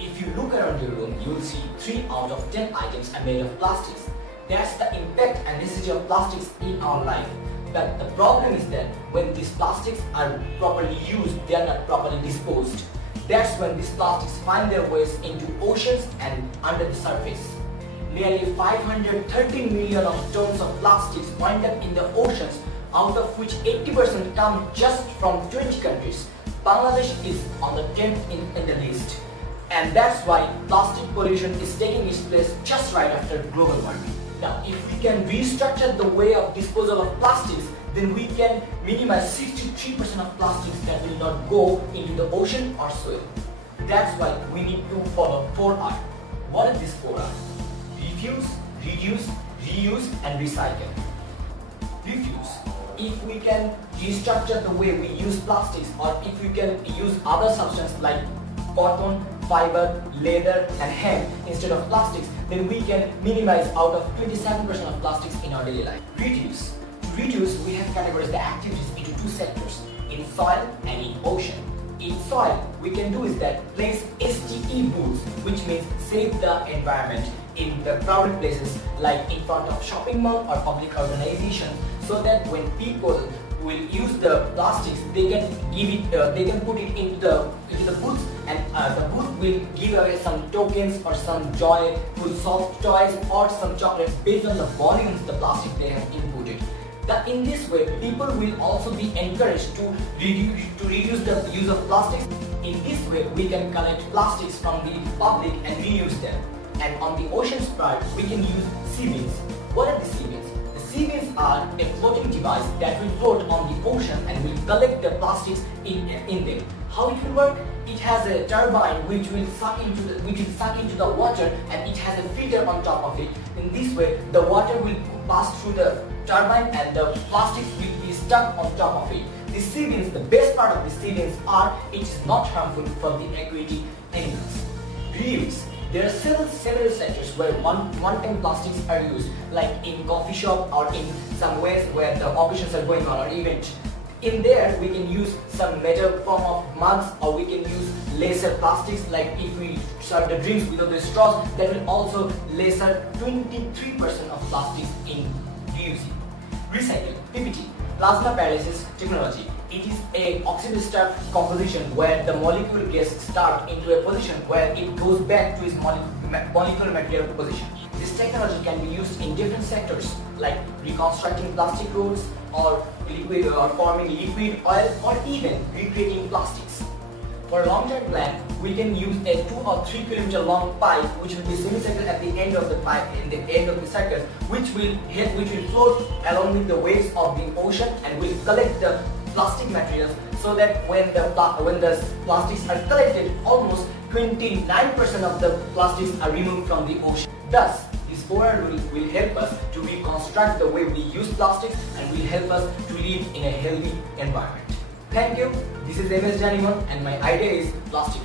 If you look around your room, you will see 3 out of 10 items are made of plastics. That's the impact and necessity of plastics in our life. But the problem is that when these plastics are properly used, they are not properly disposed. That's when these plastics find their ways into oceans and under the surface. Nearly 513 million of tons of plastics wind up in the oceans, out of which 80% come just from 20 countries. Bangladesh is on the 10th in the list. And that's why plastic pollution is taking its place just right after global warming. Now, if we can restructure the way of disposal of plastics, then we can minimize 63% of plastics that will not go into the ocean or soil. That's why we need to follow 4R. What are these 4R? Refuse, reduce, reuse and recycle. Refuse. If we can restructure the way we use plastics, or if we can use other substances like cotton, fiber, leather and hemp instead of plastics, then we can minimize out of 27% of plastics in our daily life. Reduce. To reduce, we have categorized the activities into 2 sectors, in soil and in ocean. In soil, we can do is that place STE booths, which means save the environment, in the crowded places like in front of shopping mall or public organizations, so that when people will use the plastics, they can give it, they can put it into the booth, and the booth will give away some tokens or some joyful soft toys or some chocolates based on the volumes the plastic they have inputted. In this way, people will also be encouraged to reduce the use of plastics. In this way, we can collect plastics from the public and reuse them. And on the ocean's part, we can use sea beams. What are the sea beams? The sea beams are a floating device that will float on the ocean and will collect the plastics in them. How it will work? It has a turbine which will suck into the water, and it has a filter on top of it. In this way, the water will pass through the turbine and the plastics will be stuck on top of it. The sea beams, the best part of the sea beams are it is not harmful for the aquatic animals. Reuse. There are several sectors where one-time plastics are used, like in coffee shop or in some ways where the operations are going on or event. In there, we can use some metal form of mugs, or we can use lesser plastics, like if we serve the drinks without the straws, that will also lesser 23% of plastics in reusing. Recycle, PPT, plasma paralysis technology. It is a oxidized composition where the molecule gets stuck into a position where it goes back to its molecular material position. This technology can be used in different sectors, like reconstructing plastic roads, or forming liquid oil, or even recreating plastics. For a long-term plan, we can use a 2 or 3 kilometer long pipe, which will be semicircular at the end of the pipe, in the end of the circle, which will float along with the waves of the ocean and will collect the plastic materials, so that when the plastics are collected, almost 29% of the plastics are removed from the ocean. Thus, this 4R rule will help us to reconstruct the way we use plastics and will help us to live in a healthy environment. Thank you. This is M.S.JAHAN EMON, and my idea is plastic.